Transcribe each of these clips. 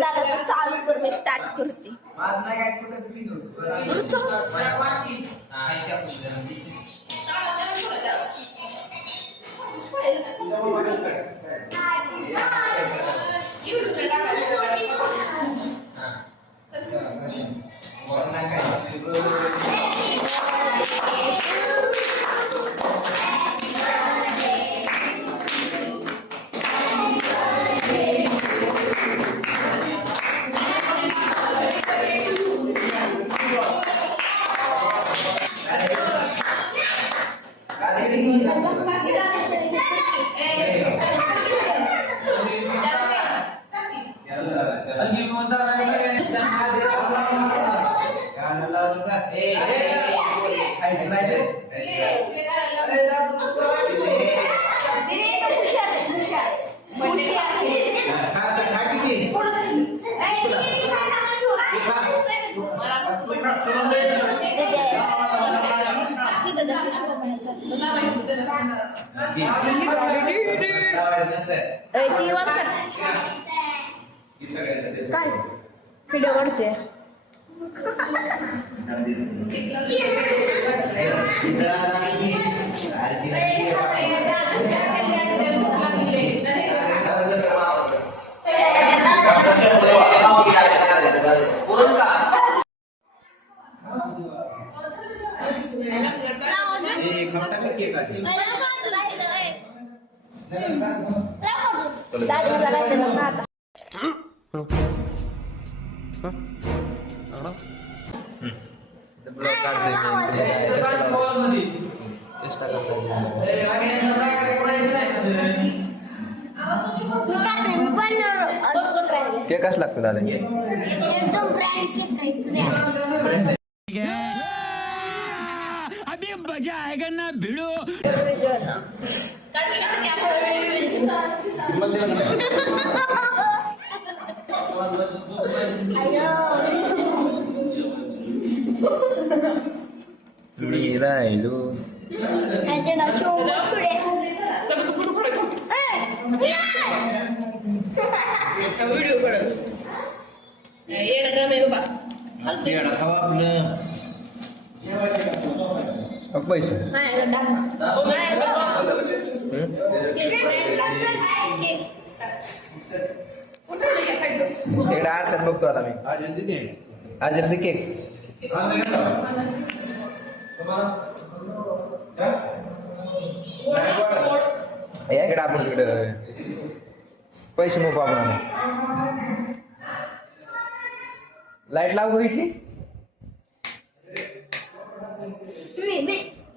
दादा चालू कर मी स्टार्ट करते. काय व्हिडिओ काढते. चेष्टा केक कसं लागतं दादा? एकदम ब्रँड केक. अभी मजा आएगा ना भिड़ो. राहिलो व्हिडिओ पैसे इकडे आरशात बघतो आता मी. आजर्दी केक इकडे आपण इकडं पैसे मोप आपण लाईट लावू इथली.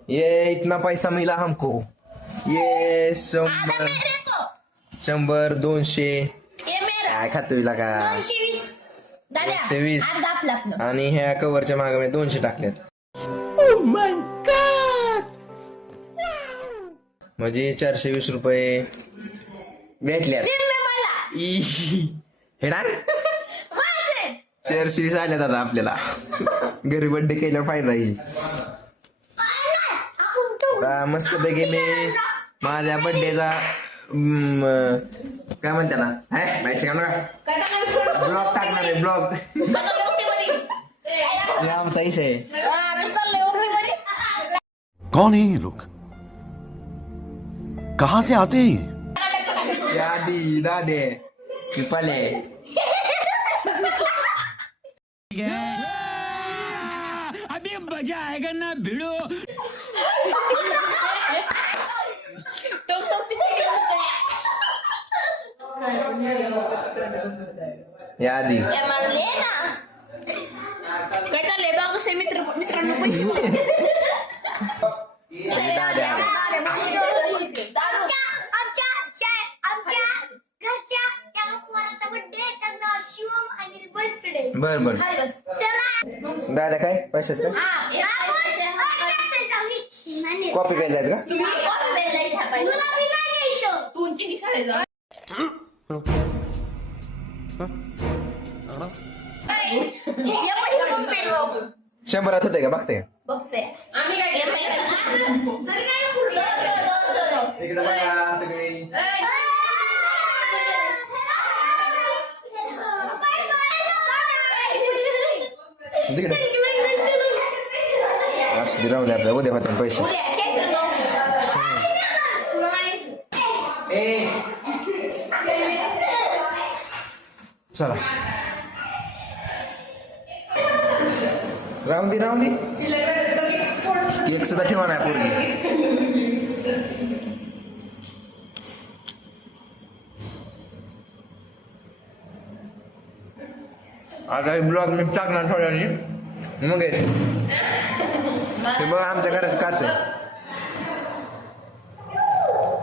ये इतना पैसा मिला हमको. ये 100 200 काय खातोय का 220 आणि ह्या कव्हरच्या मागे मी 200 टाकल्यात. म्हणजे 420 रुपये भेटल्यात. हेडा 420 आल्यात आता आपल्याला. घरी बर्थडे केल्यावर फायदा येईल. मस्त पैकी मी माझ्या बर्थडेचा काय म्हणते ना ब्लॉग टाकणार आहे. ब्लॉग आमचा विषय. कौन है ये लोग? कहां से आते हैं? दादी दादे पिपले अभी मजा आएगा ना भिड़ो. यादी काय चाललंय बघ कसे मित्रांनो पैसे बर बर दादा काय पैशाच काय कॉपी पेन जायचं का? शंभरात होते का? बघते इकडे बघा सगळी. तिकडे असं राहू दे आपल्या उद्या होते पैसे. चला राहून दे केक सुद्धा ठेवा नाही पोरगी. आता हे ब्लॉग मी टाकणार थोड्याने मग यायचे हे बघा आमच्या घराचं काच आहे.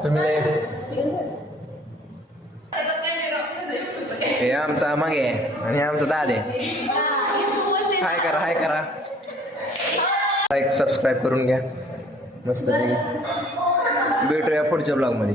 तुम्ही हे आमचा मागे आहे आणि आमचा दाद आहे. हाय करा लाईक सबस्क्राईब करून घ्या मस्त. भेटूया पुढच्या ब्लॉगमध्ये.